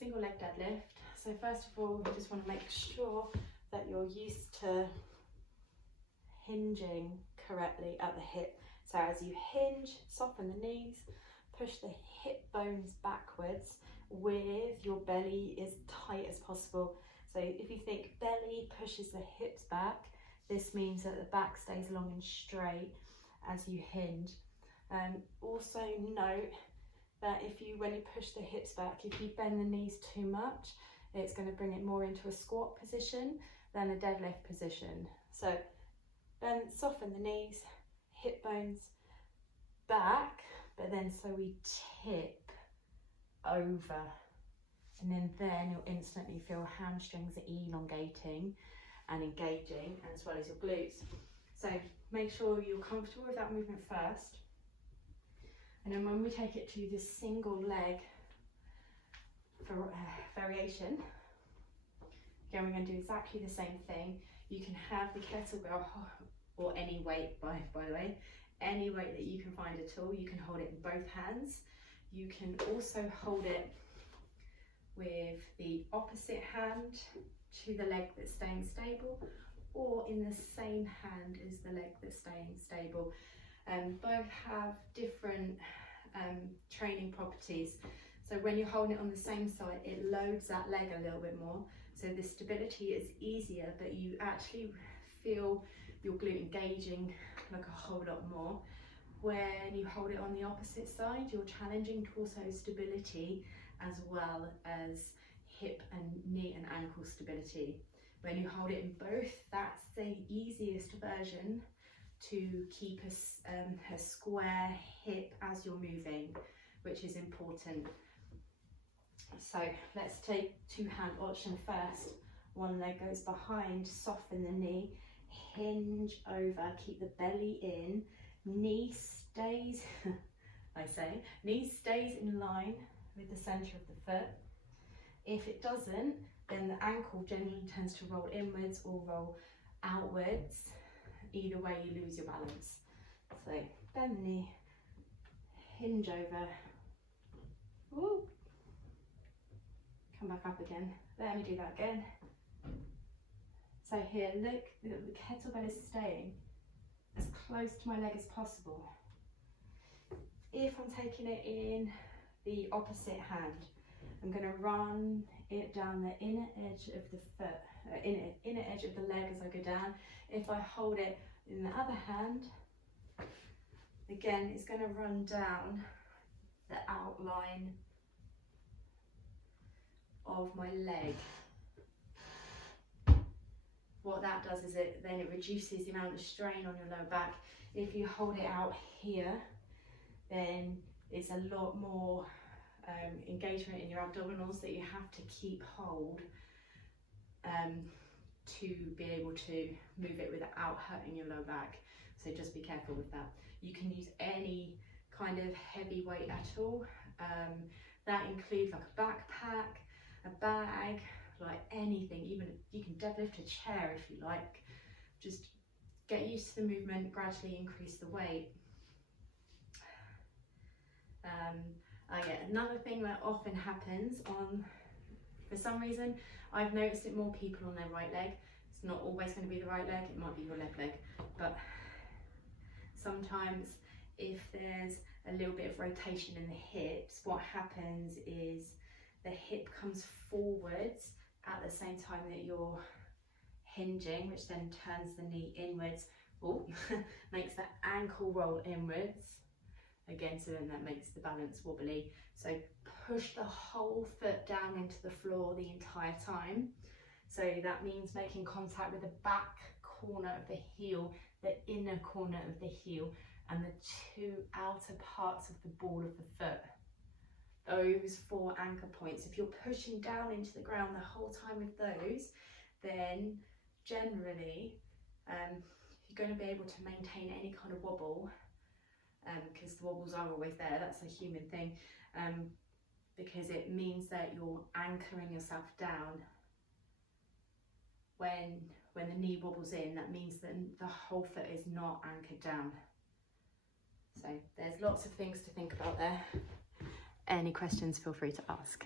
single leg deadlift. So first of all, you just want to make sure that you're used to hinging correctly at the hip. So as you hinge, soften the knees, push the hip bones backwards with your belly as tight as possible. So if you think belly pushes the hips back, this means that the back stays long and straight as you hinge. Also note that when you push the hips back, if you bend the knees too much, it's going to bring it more into a squat position than a deadlift position. So then soften the knees, hip bones back, but then so we tip over. And then you'll instantly feel hamstrings are elongating and engaging, as well as your glutes. So make sure you're comfortable with that movement first. And then when we take it to the single leg variation, again, we're going to do exactly the same thing. You can have the kettlebell or any weight, by the way, any weight that you can find at all. You can hold it in both hands. You can also hold it with the opposite hand to the leg that's staying stable, or in the same hand as the leg that's staying stable. Both have different training properties. So when you're holding it on the same side, it loads that leg a little bit more. So the stability is easier, but you actually feel your glute engaging like a whole lot more. When you hold it on the opposite side, you're challenging torso stability as well as hip and knee and ankle stability. When you hold it in both, that's the easiest version to keep a square hip as you're moving, which is important. So let's take two-hand option first. One leg goes behind, soften the knee, hinge over, keep the belly in, knee stays, knee stays in line with the center of the foot. If it doesn't, then the ankle generally tends to roll inwards or roll outwards. Either way, you lose your balance. So bend the knee, hinge over, woo. Come back up again. Let me do that again. So here, look, the kettlebell is staying as close to my leg as possible. If I'm taking it in the opposite hand, I'm going to run it down the inner edge of the foot, inner edge of the leg as I go down. If I hold it in the other hand, again, it's going to run down the outline of my leg. What that does is it reduces the amount of strain on your lower back. If you hold it out here, then it's a lot more engagement in your abdominals that you have to keep hold to be able to move it without hurting your lower back. So just be careful with that. You can use any kind of heavy weight at all. That includes like a backpack, a bag, like anything. Even you can deadlift a chair if you like. Just get used to the movement, gradually increase the weight. Yeah, another thing that often happens for some reason, I've noticed it more people on their right leg. It's not always going to be the right leg, it might be your left leg, but sometimes if there's a little bit of rotation in the hips, what happens is the hip comes forwards at the same time that you're hinging, which then turns the knee inwards, makes the ankle roll inwards. Again, so then that makes the balance wobbly. So push the whole foot down into the floor the entire time. So that means making contact with the back corner of the heel, the inner corner of the heel, and the two outer parts of the ball of the foot. Those 4 anchor points. If you're pushing down into the ground the whole time with those, then generally you're going to be able to maintain any kind of wobble, because the wobbles are always there. That's a human thing, because it means that you're anchoring yourself down. When the knee wobbles in, that means that the whole foot is not anchored down. So there's lots of things to think about there. Any questions, feel free to ask.